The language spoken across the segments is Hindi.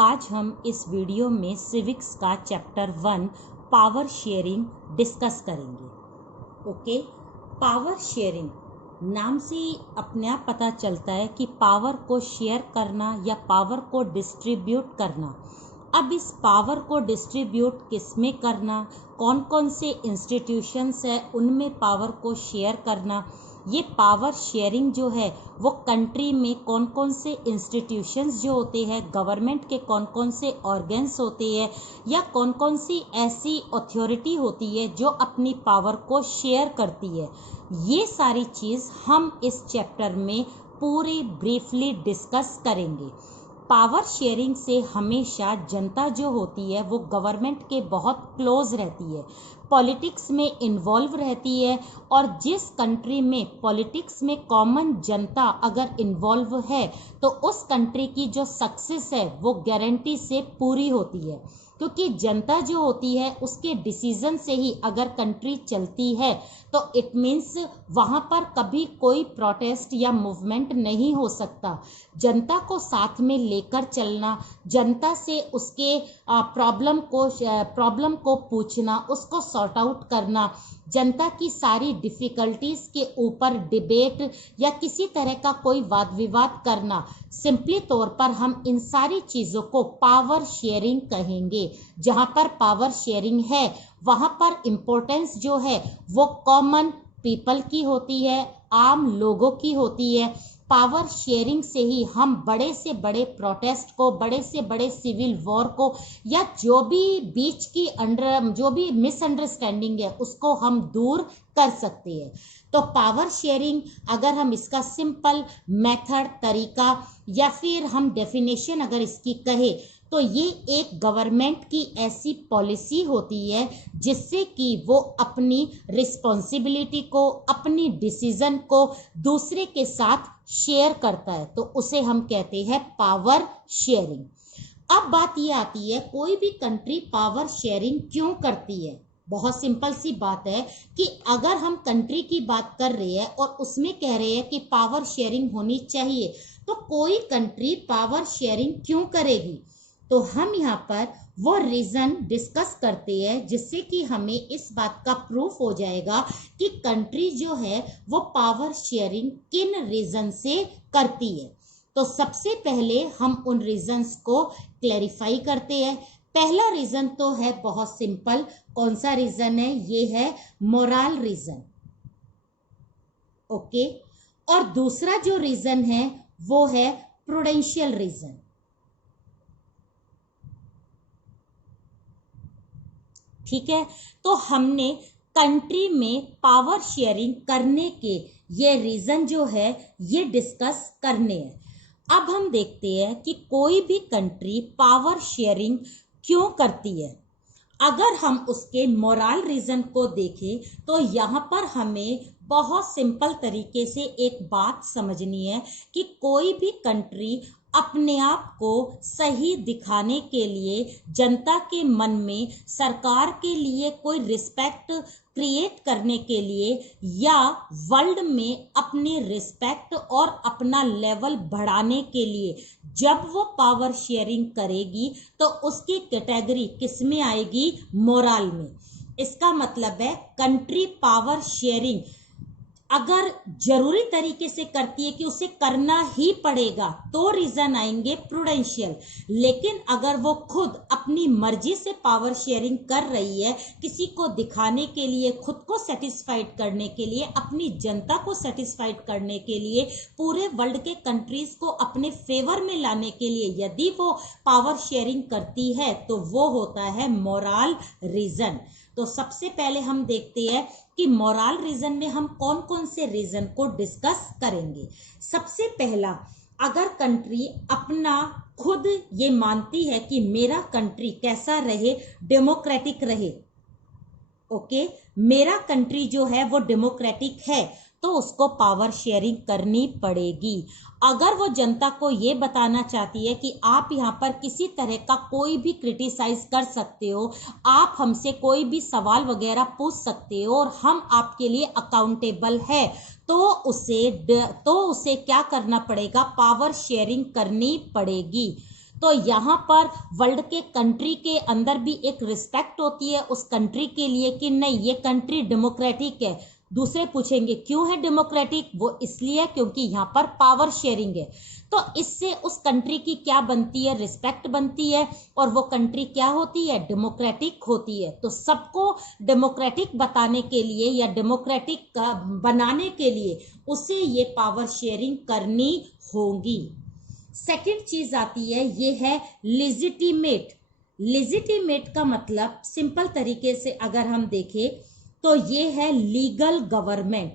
आज हम इस वीडियो में सिविक्स का चैप्टर 1 पावर शेयरिंग डिस्कस करेंगे। ओके, पावर शेयरिंग नाम से ही अपने आप पता चलता है कि पावर को शेयर करना या पावर को डिस्ट्रीब्यूट करना। अब इस पावर को डिस्ट्रीब्यूट किस में करना, कौन कौन से इंस्टीट्यूशंस है उनमें पावर को शेयर करना, ये पावर शेयरिंग जो है वो कंट्री में कौन कौन से इंस्टीट्यूशंस जो होते हैं, गवर्नमेंट के कौन कौन से ऑर्गन्स होते हैं या कौन कौन सी ऐसी अथॉरिटी होती है जो अपनी पावर को शेयर करती है, ये सारी चीज़ हम इस चैप्टर में पूरी ब्रीफली डिस्कस करेंगे। पावर शेयरिंग से हमेशा जनता जो होती है वो गवर्नमेंट के बहुत क्लोज रहती है, पॉलिटिक्स में इन्वॉल्व रहती है, और जिस कंट्री में पॉलिटिक्स में कॉमन जनता अगर इन्वॉल्व है तो उस कंट्री की जो सक्सेस है वो गारंटी से पूरी होती है, क्योंकि जनता जो होती है उसके डिसीजन से ही अगर कंट्री चलती है तो इट मीन्स वहाँ पर कभी कोई प्रोटेस्ट या मूवमेंट नहीं हो सकता। जनता को साथ में लेकर चलना, जनता से उसके प्रॉब्लम को पूछना, उसको सॉर्ट आउट करना, जनता की सारी डिफ़िकल्टीज़ के ऊपर डिबेट या किसी तरह का कोई वाद विवाद करना, सिंपली तौर पर हम इन सारी चीज़ों को पावर शेयरिंग कहेंगे। जहाँ पर पावर शेयरिंग है वहाँ पर इम्पोर्टेंस जो है वो कॉमन पीपल की होती है, आम लोगों की होती है। पावर शेयरिंग से ही हम बड़े से बड़े प्रोटेस्ट को, बड़े से बड़े सिविल वॉर को या जो भी बीच की जो भी मिसअंडरस्टैंडिंग है उसको हम दूर कर सकते हैं। तो पावर शेयरिंग अगर हम इसका सिंपल मेथड, तरीका या फिर हम डेफिनेशन अगर इसकी कहे तो ये एक गवर्नमेंट की ऐसी पॉलिसी होती है जिससे कि वो अपनी रिस्पॉन्सिबिलिटी को, अपनी डिसीजन को दूसरे के साथ शेयर करता है, तो उसे हम कहते हैं पावर शेयरिंग। अब बात ये आती है कोई भी कंट्री पावर शेयरिंग क्यों करती है। बहुत सिंपल सी बात है कि अगर हम कंट्री की बात कर रहे हैं और उसमें कह रहे हैं कि पावर शेयरिंग होनी चाहिए, तो कोई कंट्री पावर शेयरिंग क्यों करेगी, तो हम यहाँ पर वो रीज़न डिस्कस करते हैं जिससे कि हमें इस बात का प्रूफ हो जाएगा कि कंट्री जो है वो पावर शेयरिंग किन रीज़न से करती है। तो सबसे पहले हम उन रीज़न्स को क्लैरिफाई करते हैं। पहला रीज़न तो है बहुत सिंपल, कौन सा रीज़न है, ये है मोरल रीज़न। ओके, और दूसरा जो रीज़न है वो है प्रूडेंशियल रीज़न। ठीक है, तो हमने कंट्री में पावर शेयरिंग करने के ये रीज़न जो है ये डिस्कस करने हैं। अब हम देखते हैं कि कोई भी कंट्री पावर शेयरिंग क्यों करती है। अगर हम उसके मोरल रीज़न को देखें तो यहाँ पर हमें बहुत सिंपल तरीके से एक बात समझनी है कि कोई भी कंट्री अपने आप को सही दिखाने के लिए, जनता के मन में सरकार के लिए कोई रिस्पेक्ट क्रिएट करने के लिए या वर्ल्ड में अपनी रिस्पेक्ट और अपना लेवल बढ़ाने के लिए जब वो पावर शेयरिंग करेगी तो उसकी कैटेगरी किस में आएगी, मोरल में। इसका मतलब है कंट्री पावर शेयरिंग अगर जरूरी तरीके से करती है कि उसे करना ही पड़ेगा तो रीजन आएंगे प्रूडेंशियल। लेकिन अगर वो खुद अपनी मर्जी से पावर शेयरिंग कर रही है, किसी को दिखाने के लिए, खुद को सेटिस्फाइड करने के लिए, अपनी जनता को सेटिस्फाइड करने के लिए, पूरे वर्ल्ड के कंट्रीज को अपने फेवर में लाने के लिए यदि वो पावर शेयरिंग करती है तो वो होता है मोरल रीजन। तो सबसे पहले हम देखते हैं कि मोरल रीजन में हम कौन कौन से रीजन को डिस्कस करेंगे। सबसे पहला, अगर कंट्री अपना खुद ये मानती है कि मेरा कंट्री कैसा रहे, डेमोक्रेटिक रहे, ओके, मेरा कंट्री जो है वो डेमोक्रेटिक है, तो उसको पावर शेयरिंग करनी पड़ेगी। अगर वो जनता को ये बताना चाहती है कि आप यहाँ पर किसी तरह का कोई भी क्रिटिसाइज कर सकते हो, आप हमसे कोई भी सवाल वगैरह पूछ सकते हो और हम आपके लिए अकाउंटेबल है, तो उसे क्या करना पड़ेगा, पावर शेयरिंग करनी पड़ेगी। तो यहाँ पर वर्ल्ड के कंट्री के अंदर भी एक रिस्पेक्ट होती है उस कंट्री के लिए कि नहीं ये कंट्री डेमोक्रेटिक है। दूसरे पूछेंगे क्यों है डेमोक्रेटिक, वो इसलिए क्योंकि यहाँ पर पावर शेयरिंग है। तो इससे उस कंट्री की क्या बनती है, रिस्पेक्ट बनती है, और वो कंट्री क्या होती है, डेमोक्रेटिक होती है। तो सबको डेमोक्रेटिक बताने के लिए या डेमोक्रेटिक बनाने के लिए उसे ये पावर शेयरिंग करनी होगी। सेकंड चीज आती है, ये है लेजिटिमेट। लेजिटिमेट का मतलब सिंपल तरीके से अगर हम देखें तो ये है लीगल गवर्नमेंट।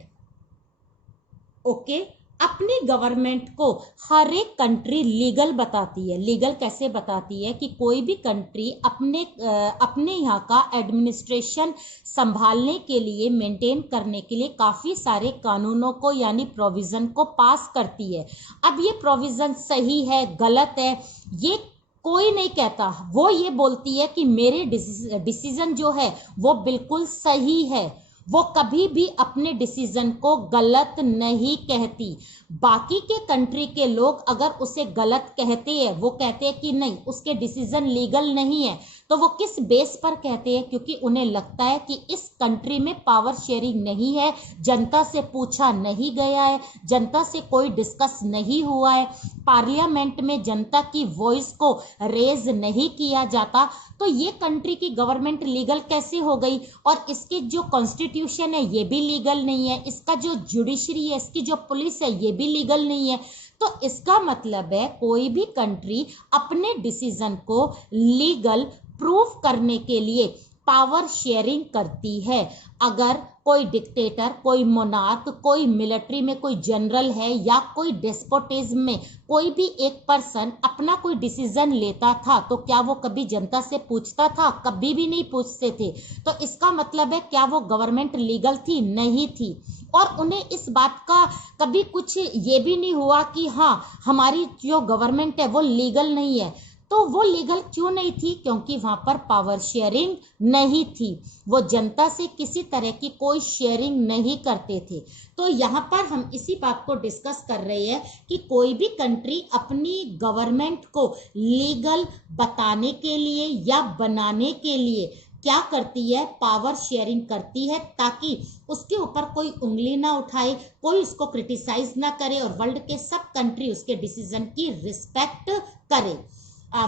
ओके, अपनी गवर्नमेंट को हर एक कंट्री लीगल बताती है। लीगल कैसे बताती है कि कोई भी कंट्री अपने यहाँ का एडमिनिस्ट्रेशन संभालने के लिए, मेंटेन करने के लिए काफ़ी सारे कानूनों को यानी प्रोविज़न को पास करती है। अब ये प्रोविज़न सही है गलत है ये कोई नहीं कहता, वो ये बोलती है कि मेरे डिसीजन जो है वो बिल्कुल सही है। वो कभी भी अपने डिसीजन को गलत नहीं कहती। बाकी के कंट्री के लोग अगर उसे गलत कहते हैं, वो कहते हैं कि नहीं उसके डिसीजन लीगल नहीं है, तो वो किस बेस पर कहते हैं, क्योंकि उन्हें लगता है कि इस कंट्री में पावर शेयरिंग नहीं है, जनता से पूछा नहीं गया है, जनता से कोई डिस्कस नहीं हुआ है, पार्लियामेंट में जनता की वॉइस को रेज नहीं किया जाता, तो ये कंट्री की गवर्नमेंट लीगल कैसे हो गई। और इसकी जो कॉन्स्टिट्यूशन है ये भी लीगल नहीं है, इसका जो जुडिशरी है, इसकी जो पुलिस है ये भी लीगल नहीं है। तो इसका मतलब है कोई भी कंट्री अपने डिसीजन को लीगल प्रूव करने के लिए पावर शेयरिंग करती है। अगर कोई डिक्टेटर, कोई मोनार्क, कोई मिलिट्री में कोई जनरल है या कोई डेस्पोटिज्म में कोई भी एक पर्सन अपना कोई डिसीजन लेता था, तो क्या वो कभी जनता से पूछता था? कभी भी नहीं पूछते थे। तो इसका मतलब है क्या वो गवर्नमेंट लीगल थी? नहीं थी। और उन्हें इस बात का कभी कुछ ये भी नहीं हुआ कि हाँ हमारी जो गवर्नमेंट है वो लीगल नहीं है। तो वो लीगल क्यों नहीं थी? क्योंकि वहां पर पावर शेयरिंग नहीं थी, वो जनता से किसी तरह की कोई शेयरिंग नहीं करते थे। तो यहाँ पर हम इसी बात को डिस्कस कर रहे हैं कि कोई भी कंट्री अपनी गवर्नमेंट को लीगल बताने के लिए या बनाने के लिए क्या करती है, पावर शेयरिंग करती है, ताकि उसके ऊपर कोई उंगली ना उठाए, कोई उसको क्रिटिसाइज ना करे और वर्ल्ड के सब कंट्री उसके डिसीजन की रिस्पेक्ट करे।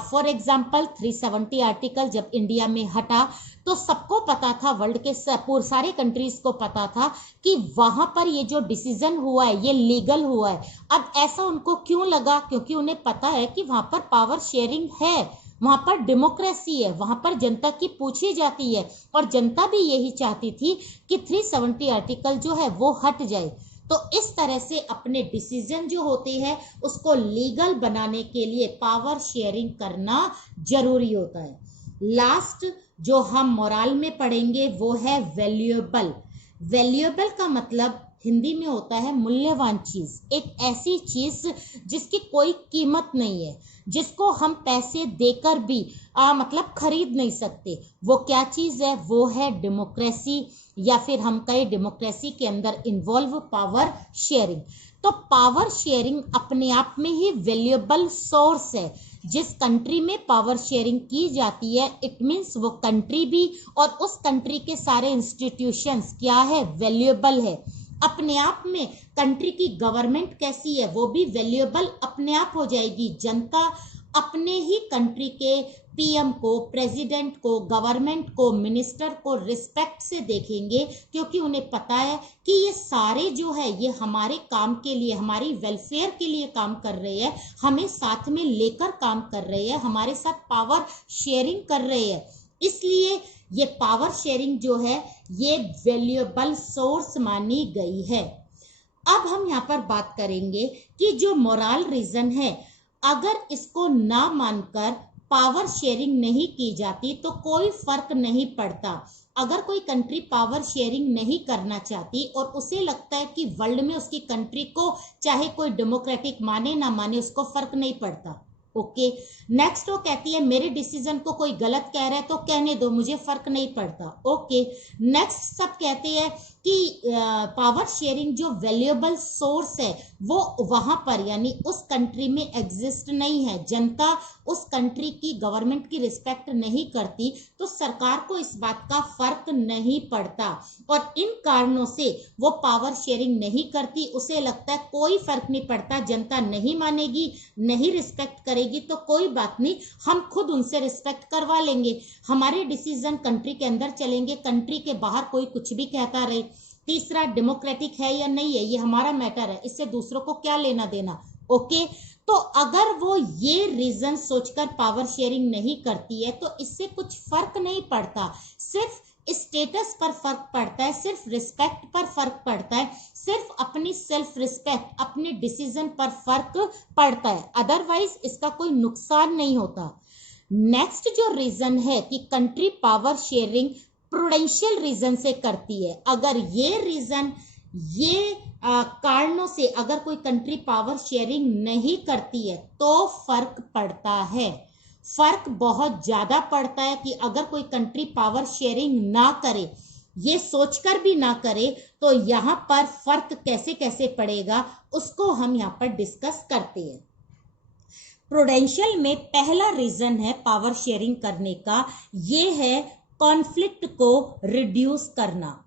फॉर एग्जाम्पल 370 आर्टिकल जब इंडिया में हटा तो सबको पता था, वर्ल्ड के सारे कंट्रीज को पता था कि वहां पर ये जो डिसीजन हुआ है ये लीगल हुआ है। अब ऐसा उनको क्यों लगा? क्योंकि उन्हें पता है कि वहां पर पावर शेयरिंग है, वहां पर डेमोक्रेसी है, वहां पर जनता की पूछी जाती है, और जनता भी यही चाहती थी कि 370 आर्टिकल जो है वो हट जाए। तो इस तरह से अपने डिसीजन जो होते हैं उसको लीगल बनाने के लिए पावर शेयरिंग करना जरूरी होता है। लास्ट जो हम मोरल में पढ़ेंगे वो है वैल्यूएबल। वैल्यूएबल का मतलब हिंदी में होता है मूल्यवान चीज, एक ऐसी चीज जिसकी कोई कीमत नहीं है, जिसको हम पैसे देकर भी मतलब खरीद नहीं सकते। वो क्या चीज है? वो है डेमोक्रेसी, या फिर हम कहें डेमोक्रेसी के अंदर इन्वॉल्व पावर शेयरिंग। तो पावर शेयरिंग अपने आप में ही वैल्यूएबल सोर्स है। जिस कंट्री में पावर शेयरिंग की जाती है इट मीन्स वो कंट्री भी और उस कंट्री के सारे इंस्टीट्यूशंस क्या है, वैल्यूएबल है। अपने आप में कंट्री की गवर्नमेंट कैसी है वो भी वैल्यूएबल अपने आप हो जाएगी। जनता अपने ही कंट्री के पीएम को, प्रेसिडेंट को, गवर्नमेंट को, मिनिस्टर को रिस्पेक्ट से देखेंगे, क्योंकि उन्हें पता है कि ये सारे जो है ये हमारे काम के लिए, हमारी वेलफेयर के लिए काम कर रहे हैं, हमें साथ में लेकर काम कर रहे हैं, हमारे साथ पावर शेयरिंग कर रहे हैं। इसलिए ये पावर शेयरिंग जो है ये वैल्यूएबल सोर्स मानी गई है। अब हम यहाँ पर बात करेंगे कि जो मोरल रीजन है, अगर इसको ना मानकर पावर शेयरिंग नहीं की जाती तो कोई फर्क नहीं पड़ता। अगर कोई कंट्री पावर शेयरिंग नहीं करना चाहती और उसे लगता है कि वर्ल्ड में उसकी कंट्री को चाहे कोई डेमोक्रेटिक माने ना माने उसको फर्क नहीं पड़ता, ओके। नेक्स्ट वो कहती है मेरे डिसीजन को कोई गलत कह रहा है तो कहने दो, मुझे फर्क नहीं पड़ता। ओके। नेक्स्ट सब कहते हैं कि पावर शेयरिंग जो वैल्यूएबल सोर्स है वो वहां पर यानी उस कंट्री में एग्जिस्ट नहीं है, जनता उस कंट्री की गवर्नमेंट की रिस्पेक्ट नहीं करती, तो सरकार को इस बात का फर्क नहीं पड़ता और इन कारणों से वो पावर शेयरिंग नहीं करती। उसे लगता है कोई फर्क नहीं पड़ता, जनता नहीं मानेगी, नहीं रिस्पेक्ट करेगी तो कोई बात नहीं, हम खुद उनसे रिस्पेक्ट करवा लेंगे, हमारे डिसीजन कंट्री के अंदर चलेंगे, कंट्री के बाहर कोई कुछ भी कहता रहे। तीसरा, डेमोक्रेटिक है या नहीं है ये हमारा मैटर है, इससे दूसरों को क्या लेना देना। ओके। तो अगर वो ये रीजन सोचकर पावर शेयरिंग नहीं करती है तो इससे कुछ फर्क नहीं पड़ता, सिर्फ स्टेटस पर फर्क पड़ता है, सिर्फ रिस्पेक्ट पर फर्क पड़ता है, सिर्फ अपनी सेल्फ रिस्पेक्ट, अपने डिसीजन पर फर्क पड़ता है, अदरवाइज इसका कोई नुकसान नहीं होता। नेक्स्ट जो रीजन है कि country power sharing prudential reason से करती है, अगर ये रीजन ये कारणों से अगर कोई कंट्री पावर शेयरिंग नहीं करती है तो फर्क पड़ता है, फर्क बहुत ज्यादा पड़ता है कि अगर कोई कंट्री पावर शेयरिंग ना करे, ये सोचकर भी ना करे, तो यहां पर फर्क कैसे कैसे पड़ेगा उसको हम यहां पर डिस्कस करते हैं। प्रूडेंशियल में पहला रीजन है पावर शेयरिंग करने का, ये है कॉन्फ्लिक्ट को रिड्यूस करना।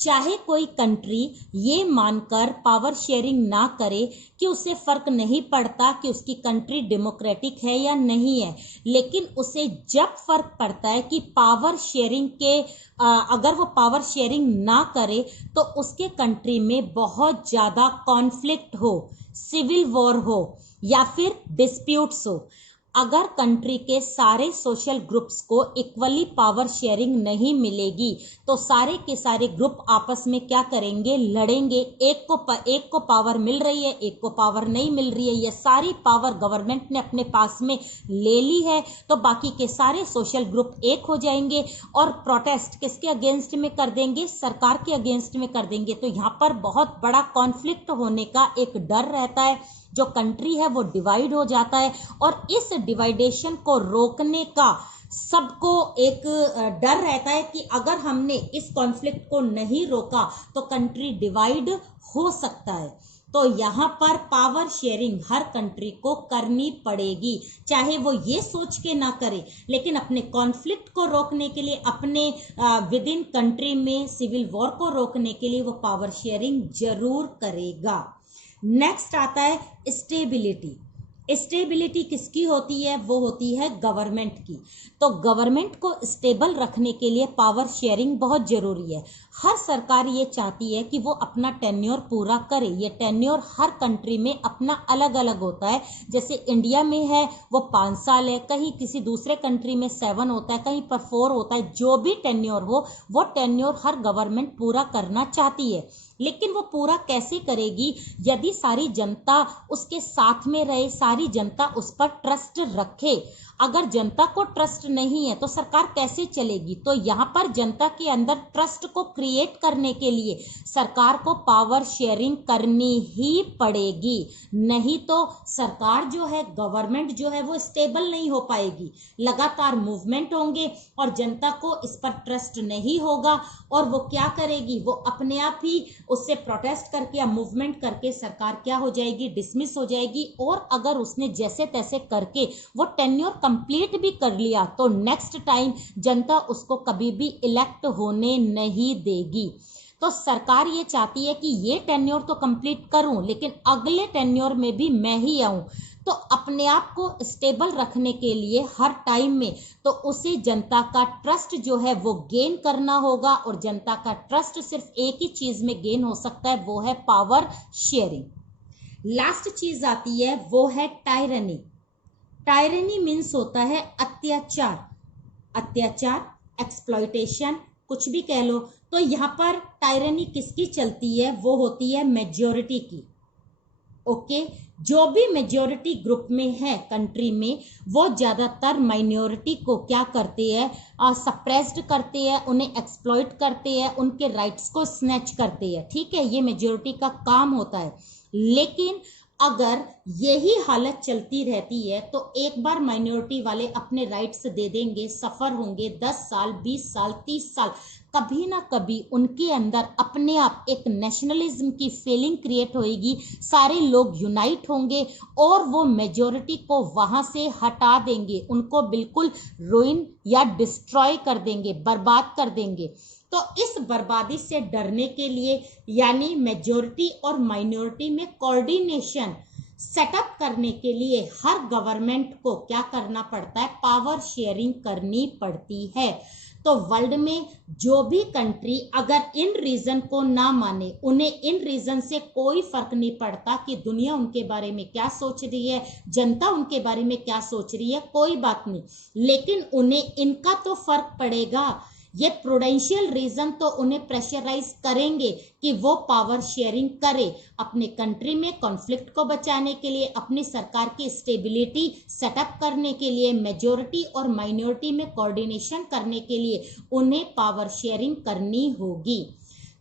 चाहे कोई कंट्री ये मानकर पावर शेयरिंग ना करे कि उसे फर्क नहीं पड़ता कि उसकी कंट्री डेमोक्रेटिक है या नहीं है, लेकिन उसे जब फर्क पड़ता है कि पावर शेयरिंग के अगर वो पावर शेयरिंग ना करे तो उसके कंट्री में बहुत ज्यादा कॉन्फ्लिक्ट हो, सिविल वॉर हो या फिर डिस्प्यूट्स हो, अगर कंट्री के सारे सोशल ग्रुप्स को इक्वली पावर शेयरिंग नहीं मिलेगी तो सारे के सारे ग्रुप आपस में क्या करेंगे, लड़ेंगे। एक को पावर मिल रही है, एक को पावर नहीं मिल रही है, ये सारी पावर गवर्नमेंट ने अपने पास में ले ली है तो बाकी के सारे सोशल ग्रुप एक हो जाएंगे और प्रोटेस्ट किसके अगेंस्ट में कर देंगे, सरकार के अगेंस्ट में कर देंगे। तो यहाँ पर बहुत बड़ा कॉन्फ्लिक्ट होने का एक डर रहता है, जो कंट्री है वो डिवाइड हो जाता है और इस डिवाइडेशन को रोकने का सबको एक डर रहता है कि अगर हमने इस कॉन्फ्लिक्ट को नहीं रोका तो कंट्री डिवाइड हो सकता है। तो यहाँ पर पावर शेयरिंग हर कंट्री को करनी पड़ेगी, चाहे वो ये सोच के ना करे, लेकिन अपने कॉन्फ्लिक्ट को रोकने के लिए, अपने विद इन कंट्री में सिविल वॉर को रोकने के लिए वो पावर शेयरिंग जरूर करेगा। नेक्स्ट आता है स्टेबिलिटी। स्टेबिलिटी किसकी होती है, वो होती है गवर्नमेंट की। तो गवर्नमेंट को स्टेबल रखने के लिए पावर शेयरिंग बहुत जरूरी है। हर सरकार ये चाहती है कि वो अपना टेन्योर पूरा करे, ये टेन्योर हर कंट्री में अपना अलग अलग होता है, जैसे इंडिया में है वो 5 साल है, कहीं किसी दूसरे कंट्री में 7 होता है, कहीं पर 4 होता है, जो भी टेन्योर हो वो टेन्योर हर गवर्नमेंट पूरा करना चाहती है, लेकिन वो पूरा कैसे करेगी यदि सारी जनता उसके साथ में रहे, सारी जनता उस पर ट्रस्ट रखे। अगर जनता को ट्रस्ट नहीं है तो सरकार कैसे चलेगी। तो यहाँ पर जनता के अंदर ट्रस्ट को क्रिएट करने के लिए सरकार को पावर शेयरिंग करनी ही पड़ेगी, नहीं तो सरकार जो है, गवर्नमेंट जो है वो स्टेबल नहीं हो पाएगी। लगातार मूवमेंट होंगे और जनता को इस पर ट्रस्ट नहीं होगा और वो क्या करेगी, वो अपने आप ही उससे प्रोटेस्ट करके या मूवमेंट करके सरकार क्या हो जाएगी, डिसमिस हो जाएगी। और अगर उसने जैसे तैसे करके वो टेन्योर कंप्लीट भी कर लिया तो नेक्स्ट टाइम जनता उसको कभी भी इलेक्ट होने नहीं देगी। तो सरकार ये चाहती है कि ये टेन्योर तो कंप्लीट करूं लेकिन अगले टेन्योर में भी मैं ही आऊं। तो अपने आप को स्टेबल रखने के लिए हर टाइम में तो उसे जनता का ट्रस्ट जो है वो गेन करना होगा, और जनता का ट्रस्ट सिर्फ एक ही चीज में गेन हो सकता है, वो है पावर शेयरिंग। लास्ट चीज आती है वो है टायरनी। टायरनी मीन्स होता है अत्याचार, अत्याचार, एक्सप्लॉयटेशन, कुछ भी कह लो। तो यहाँ पर टायरनी किसकी चलती है, वो होती है मेजॉरिटी की। ओके, जो भी मेजॉरिटी ग्रुप में है कंट्री में वो ज्यादातर माइनॉरिटी को क्या करते हैं, सप्रेस्ड करते हैं, उन्हें एक्सप्लॉइट करते हैं, उनके राइट्स को स्नैच करते हैं। ठीक है, ये मेजॉरिटी का काम होता है। लेकिन अगर यही हालत चलती रहती है तो एक बार माइनॉरिटी वाले अपने राइट्स दे देंगे, सफर होंगे 10 साल, 20 साल, 30 साल, कभी ना कभी उनके अंदर अपने आप एक नेशनलिज्म की फीलिंग क्रिएट होगी, सारे लोग यूनाइट होंगे और वो मेजॉरिटी को वहां से हटा देंगे, उनको बिल्कुल रुइन या डिस्ट्रॉय कर देंगे, बर्बाद कर देंगे। तो इस बर्बादी से डरने के लिए यानी मेजॉरिटी और माइनॉरिटी में कोऑर्डिनेशन सेटअप करने के लिए हर गवर्नमेंट को क्या करना पड़ता है, पावर शेयरिंग करनी पड़ती है। तो वर्ल्ड में जो भी कंट्री अगर इन रीजन को ना माने, उन्हें इन रीजन से कोई फर्क नहीं पड़ता कि दुनिया उनके बारे में क्या सोच रही है, जनता उनके बारे में क्या सोच रही है, कोई बात नहीं, लेकिन उन्हें इनका तो फर्क पड़ेगा। ये प्रूडेंशियल रीजन तो उन्हें प्रेशराइज करेंगे कि वो पावर शेयरिंग करे, अपने कंट्री में कॉन्फ्लिक्ट को बचाने के लिए, अपनी सरकार की स्टेबिलिटी सेटअप करने के लिए, मेजॉरिटी और माइनॉरिटी में कोऑर्डिनेशन करने के लिए उन्हें पावर शेयरिंग करनी होगी।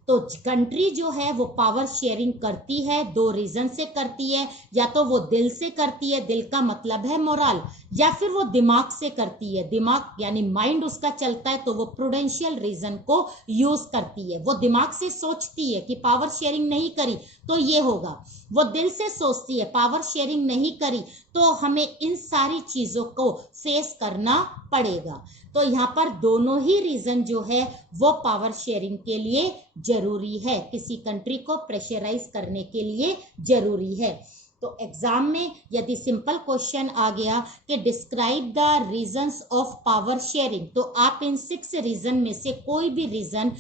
तो कंट्री जो है वो पावर शेयरिंग करती है, दो रीजन से करती है, या तो वो दिल से करती है, दिल का मतलब है मोरल, या फिर वो दिमाग से करती है, दिमाग यानी माइंड उसका चलता है तो वो प्रूडेंशियल रीजन को यूज करती है। वो दिमाग से सोचती है कि पावर शेयरिंग नहीं करी तो ये होगा, वो दिल से सोचती है पावर शेयरिंग नहीं करी तो हमें इन सारी चीजों को फेस करना पड़ेगा। तो यहाँ पर दोनों ही रीजन जो है वो पावर शेयरिंग के लिए जरूरी है, किसी कंट्री को प्रेशराइज करने के लिए जरूरी है। तो एग्जाम में यदि सिंपल क्वेश्चन आ गया कि describe the reasons of power sharing, तो आप इन 6 रीजन में से कोई भी रीजन,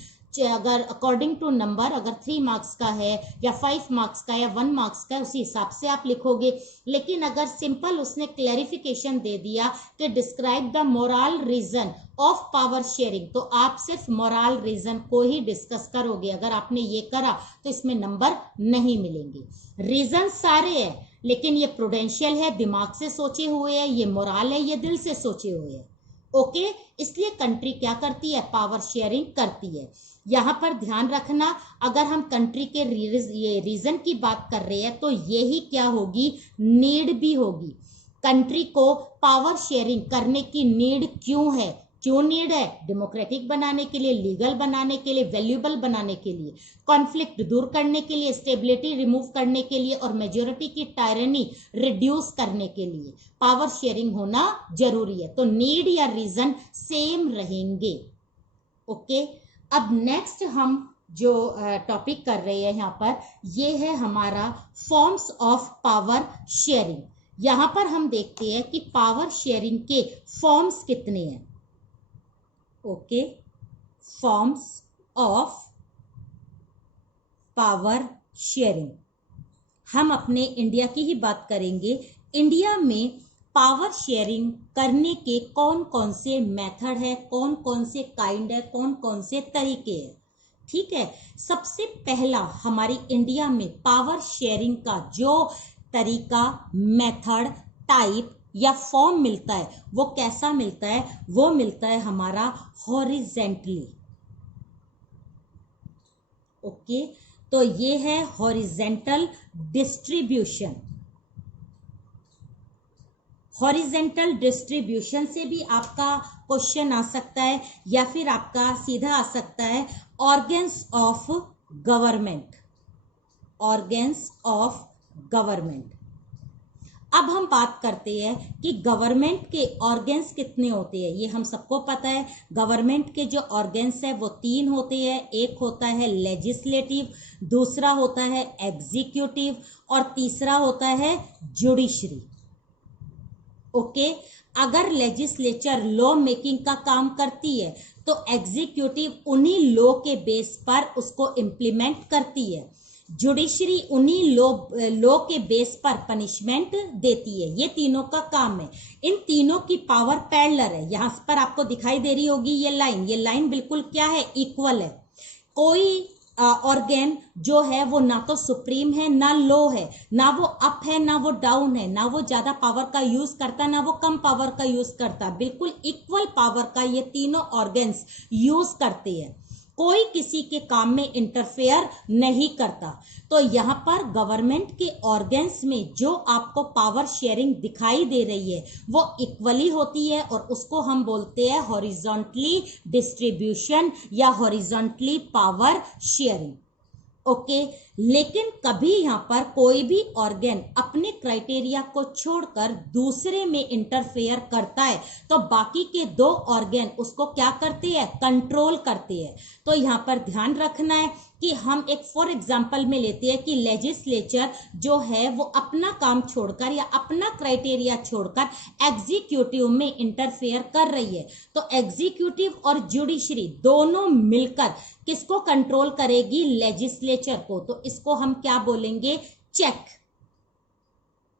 अगर अकॉर्डिंग टू नंबर, अगर 3 मार्क्स का है या 5 मार्क्स का या 1 मार्क्स का है, उसी हिसाब से आप लिखोगे। लेकिन अगर सिंपल उसने क्लैरिफिकेशन दे दिया कि describe the moral reason of power sharing, तो आप सिर्फ मोरल रीजन को ही डिस्कस करोगे। अगर आपने ये करा तो इसमें नंबर नहीं मिलेंगे। रीजन सारे हैं लेकिन ये प्रूडेंशियल है, दिमाग से सोचे हुए है, ये मोरल है, ये दिल से सोचे हुए है। ओके, इसलिए कंट्री क्या करती है, पावर शेयरिंग करती है। यहां पर ध्यान रखना, अगर हम कंट्री के ये रीजन की बात कर रहे हैं तो यही क्या होगी, नीड भी होगी। कंट्री को पावर शेयरिंग करने की नीड क्यों है, क्यों नीड है, डेमोक्रेटिक बनाने के लिए, लीगल बनाने के लिए, वैल्यूएबल बनाने के लिए, कॉन्फ्लिक्ट दूर करने के लिए, स्टेबिलिटी रिमूव करने के लिए और मेजॉरिटी की टायरनी रिड्यूस करने के लिए पावर शेयरिंग होना जरूरी है। तो नीड या रीजन सेम रहेंगे। ओके, अब नेक्स्ट हम जो टॉपिक कर रहे हैं यहाँ पर, ये है हमारा फॉर्म्स ऑफ पावर शेयरिंग। यहाँ पर हम देखते हैं कि पावर शेयरिंग के फॉर्म्स कितने हैं। Okay, forms of power sharing, हम अपने इंडिया की ही बात करेंगे। इंडिया में पावर शेयरिंग करने के कौन कौन से मेथड है, कौन कौन से काइंड है, कौन कौन से तरीके हैं। ठीक है, सबसे पहला हमारी इंडिया में पावर शेयरिंग का जो तरीका, मेथड, टाइप या फॉर्म मिलता है वो कैसा मिलता है, वो मिलता है हमारा हॉरिजेंटली। ओके, तो ये है हॉरिजेंटल डिस्ट्रीब्यूशन। हॉरिजेंटल डिस्ट्रीब्यूशन से भी आपका क्वेश्चन आ सकता है या फिर आपका सीधा आ सकता है organs of government, organs of government. अब हम बात करते हैं कि गवर्नमेंट के ऑर्गन्स कितने होते हैं। ये हम सबको पता है, गवर्नमेंट के जो ऑर्गन्स है वो 3 होते हैं। एक होता है लेजिस्लेटिव, दूसरा होता है एग्जीक्यूटिव और तीसरा होता है जुडिशरी। ओके, अगर लेजिस्लेचर लॉ मेकिंग का काम करती है तो एग्जीक्यूटिव उन्हीं लॉ के बेस पर उसको इम्प्लीमेंट करती है, जुडिशरी उन्हीं लॉ के बेस पर पनिशमेंट देती है। ये तीनों का काम है। इन तीनों की पावर पैरेलल है। यहां पर आपको दिखाई दे रही होगी ये लाइन बिल्कुल क्या है, इक्वल है। कोई ऑर्गन जो है वो ना तो सुप्रीम है ना लो है, ना वो अप है ना वो डाउन है, ना वो ज्यादा पावर का यूज करता ना वो कम पावर का यूज करता, बिल्कुल इक्वल पावर का ये तीनों ऑर्गन्स यूज करते हैं। कोई किसी के काम में इंटरफेयर नहीं करता। तो यहाँ पर गवर्नमेंट के ऑर्गन्स में जो आपको पावर शेयरिंग दिखाई दे रही है वो इक्वली होती है और उसको हम बोलते हैं हॉरिजॉन्टली डिस्ट्रीब्यूशन या हॉरिजॉन्टली पावर शेयरिंग। ओके, लेकिन कभी यहाँ पर कोई भी ऑर्गन अपने क्राइटेरिया को छोड़कर दूसरे में इंटरफेयर करता है तो बाकी के दो ऑर्गन उसको क्या करते हैं, कंट्रोल करते हैं। तो यहाँ पर ध्यान रखना है कि हम एक फॉर एग्जांपल में लेते हैं कि लेजिस्लेचर जो है वो अपना काम छोड़कर या अपना क्राइटेरिया छोड़कर एग्जीक्यूटिव में इंटरफेयर कर रही है। तो एग्जीक्यूटिव और जुडिशरी दोनों मिलकर किसको कंट्रोल करेगी, लेजिस्लेचर को। तो इसको हम क्या बोलेंगे, चेक।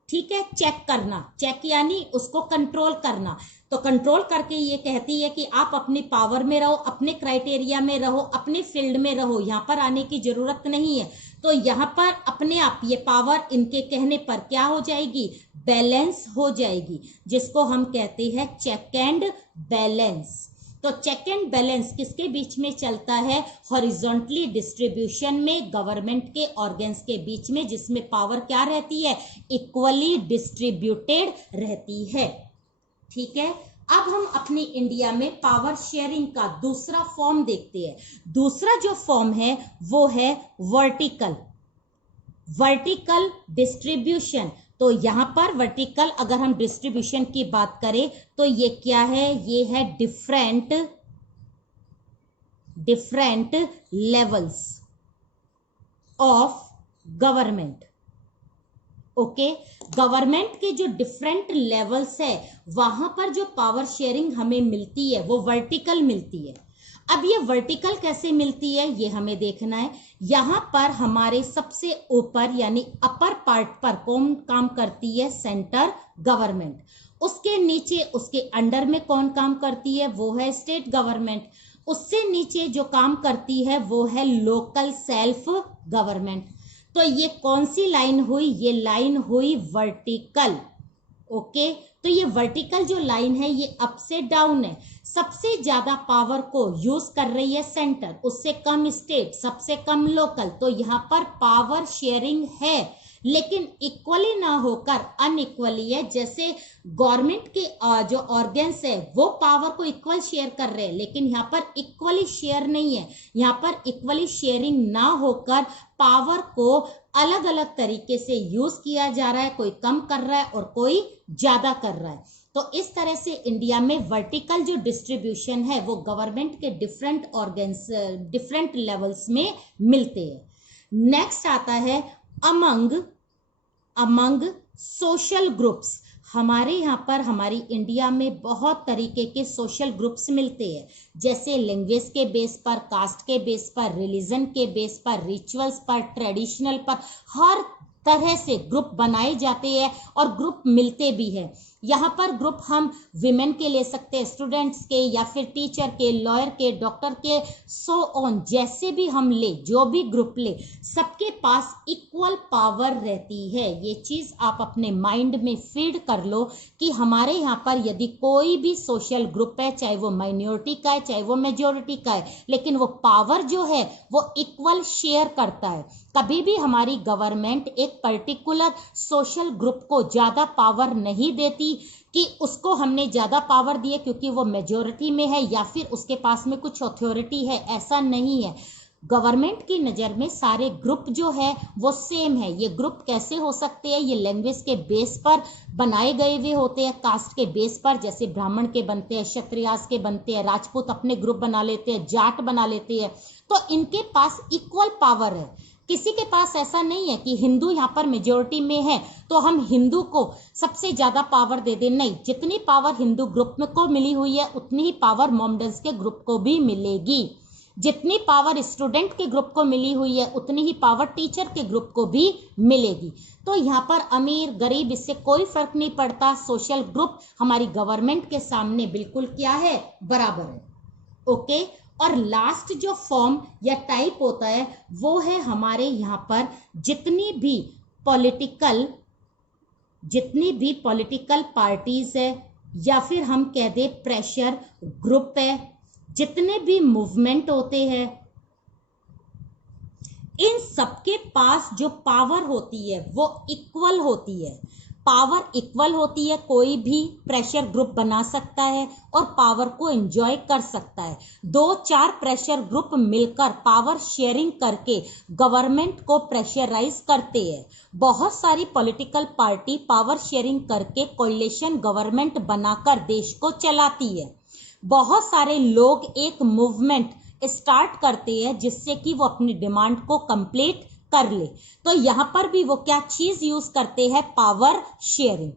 ठीक है, चेक करना, चेक यानी उसको कंट्रोल करना। तो कंट्रोल करके ये कहती है कि आप अपनी पावर में रहो, अपने क्राइटेरिया में रहो, अपने फील्ड में रहो, यहाँ पर आने की जरूरत नहीं है। तो यहाँ पर अपने आप ये पावर इनके कहने पर क्या हो जाएगी, बैलेंस हो जाएगी, जिसको हम कहते हैं चेक एंड बैलेंस। तो चेक एंड बैलेंस किसके बीच में चलता है, हॉरिजॉन्टली डिस्ट्रीब्यूशन में, गवर्नमेंट के ऑर्गन्स के बीच में, जिसमें पावर क्या रहती है, इक्वली डिस्ट्रीब्यूटेड रहती है। ठीक है, अब हम अपनी इंडिया में पावर शेयरिंग का दूसरा फॉर्म देखते हैं। दूसरा जो फॉर्म है वो है वर्टिकल डिस्ट्रीब्यूशन। तो यहां पर वर्टिकल अगर हम डिस्ट्रीब्यूशन की बात करें तो ये क्या है, ये है different levels of government. Okay, government के जो डिफरेंट लेवल्स है वहां पर जो पावर शेयरिंग हमें मिलती है वो वर्टिकल मिलती है। अब ये वर्टिकल कैसे मिलती है ये हमें देखना है। यहां पर हमारे सबसे ऊपर यानी अपर पार्ट पर कौन काम करती है, सेंटर गवर्नमेंट। उसके नीचे उसके अंडर में कौन काम करती है, वो है स्टेट गवर्नमेंट। उससे नीचे जो काम करती है वो है लोकल सेल्फ गवर्नमेंट। तो ये कौन सी लाइन हुई, ये लाइन हुई वर्टिकल। ओके, तो ये वर्टिकल जो लाइन है ये अप से डाउन है। सबसे ज्यादा पावर को यूज कर रही है सेंटर, उससे कम स्टेट, सबसे कम लोकल। तो यहाँ पर पावर शेयरिंग है लेकिन इक्वली ना होकर अनइक्वली है। जैसे गवर्नमेंट के जो ऑर्गन्स है वो पावर को इक्वल शेयर कर रहे हैं लेकिन यहाँ पर इक्वली शेयर नहीं है। यहाँ पर इक्वली शेयरिंग ना होकर पावर को अलग अलग तरीके से यूज किया जा रहा है, कोई कम कर रहा है और कोई ज्यादा कर रहा है। तो इस तरह से इंडिया में वर्टिकल जो डिस्ट्रीब्यूशन है वो गवर्नमेंट के डिफरेंट ऑर्गन्स डिफरेंट लेवल्स में मिलते हैं। नेक्स्ट आता है अमंग सोशल ग्रुप्स। हमारे यहाँ पर हमारी इंडिया में बहुत तरीके के सोशल ग्रुप्स मिलते हैं, जैसे लैंग्वेज के बेस पर, कास्ट के बेस पर, रिलीजन के बेस पर, रिचुअल्स पर, ट्रेडिशनल पर, हर तरह से ग्रुप बनाए जाते हैं और ग्रुप मिलते भी हैं। यहाँ पर ग्रुप हम विमेन के ले सकते हैं, स्टूडेंट्स के या फिर टीचर के, लॉयर के, डॉक्टर के, सो ऑन। जैसे भी हम ले, जो भी ग्रुप ले, सबके पास इक्वल पावर रहती है। ये चीज आप अपने माइंड में फीड कर लो कि हमारे यहाँ पर यदि कोई भी सोशल ग्रुप है, चाहे वो माइनॉरिटी का है चाहे वो मेजोरिटी का है, लेकिन वो पावर जो है वो इक्वल शेयर करता है। कभी भी हमारी गवर्नमेंट एक पर्टिकुलर सोशल ग्रुप को ज्यादा पावर नहीं देती कि उसको हमने ज्यादा पावर दी है क्योंकि वो मेजोरिटी में है या फिर उसके पास में कुछ अथॉरिटी है, ऐसा नहीं है। गवर्नमेंट की नज़र में सारे ग्रुप जो है वो सेम है। ये ग्रुप कैसे हो सकते हैं, ये लैंग्वेज के बेस पर बनाए गए हुए होते हैं, कास्ट के बेस पर, जैसे ब्राह्मण के बनते हैं, क्षत्रियास के बनते हैं, राजपूत अपने ग्रुप बना लेते हैं, जाट बना लेते हैं। तो इनके पास इक्वल पावर है। किसी के पास ऐसा नहीं है कि हिंदू यहाँ पर मेजोरिटी में है तो हम हिंदू को सबसे ज्यादा पावर दे दें। नहीं, जितनी पावर हिंदू ग्रुप में को मिली हुई है उतनी ही पावर मोमडन्स के ग्रुप को भी मिलेगी। जितनी पावर स्टूडेंट के ग्रुप को मिली हुई है उतनी ही पावर टीचर के ग्रुप को भी मिलेगी। तो यहाँ पर अमीर गरीब इससे कोई फर्क नहीं पड़ता। सोशल ग्रुप हमारी गवर्नमेंट के सामने बिल्कुल क्या है, बराबर है। ओके, और लास्ट जो फॉर्म या टाइप होता है वो है हमारे यहाँ पर जितनी भी पॉलिटिकल पार्टीज है या फिर हम कह दे प्रेशर ग्रुप है, जितने भी मूवमेंट होते हैं इन सबके पास जो पावर होती है वो इक्वल होती है। पावर इक्वल होती है, कोई भी प्रेशर ग्रुप बना सकता है और पावर को एंजॉय कर सकता है। 2-4 प्रेशर ग्रुप मिलकर पावर शेयरिंग करके गवर्नमेंट को प्रेशराइज करते हैं। बहुत सारी पॉलिटिकल पार्टी पावर शेयरिंग करके कोalition गवर्नमेंट बनाकर देश को चलाती है। बहुत सारे लोग एक मूवमेंट स्टार्ट करते हैं जिससे कि वो अपनी डिमांड को कंप्लीट कर ले। तो यहाँ पर भी वो क्या चीज यूज करते हैं, पावर शेयरिंग।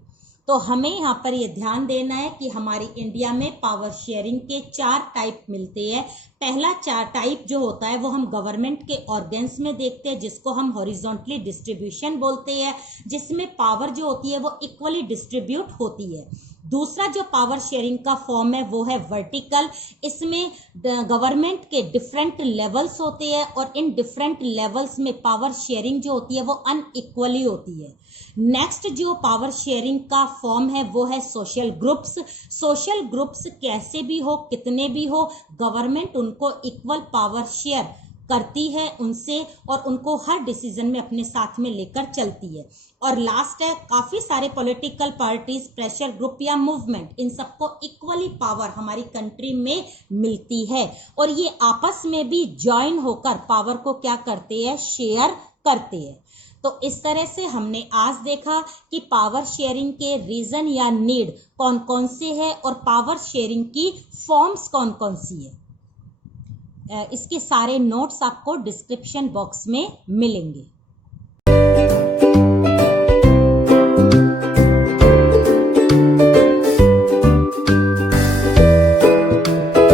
तो हमें यहाँ पर ये ध्यान देना है कि हमारी इंडिया में पावर शेयरिंग के 4 टाइप मिलते हैं। पहला 4 टाइप जो होता है वो हम गवर्नमेंट के ऑर्गन्स में देखते हैं, जिसको हम हॉरिजॉन्टली डिस्ट्रीब्यूशन बोलते हैं, जिसमें पावर जो होती है वो इक्वली डिस्ट्रीब्यूट होती है। दूसरा जो पावर शेयरिंग का फॉर्म है वो है वर्टिकल। इसमें गवर्नमेंट के डिफरेंट लेवल्स होते हैं और इन डिफरेंट लेवल्स में पावर शेयरिंग जो होती है वो अनइक्वली होती है। नेक्स्ट जो पावर शेयरिंग का फॉर्म है वो है सोशल ग्रुप्स। सोशल ग्रुप्स कैसे भी हो, कितने भी हो, गवर्नमेंट उनको इक्वल पावर शेयर करती है उनसे और उनको हर डिसीजन में अपने साथ में लेकर चलती है। और लास्ट है, काफी सारे पॉलिटिकल पार्टीज, प्रेशर ग्रुप या मूवमेंट, इन सबको इक्वली पावर हमारी कंट्री में मिलती है और ये आपस में भी ज्वाइन होकर पावर को क्या करते हैं, शेयर करते हैं। तो इस तरह से हमने आज देखा कि पावर शेयरिंग के रीजन या नीड कौन कौन से है और पावर शेयरिंग की फॉर्म्स कौन कौन सी है। इसके सारे नोट्स आपको डिस्क्रिप्शन बॉक्स में मिलेंगे।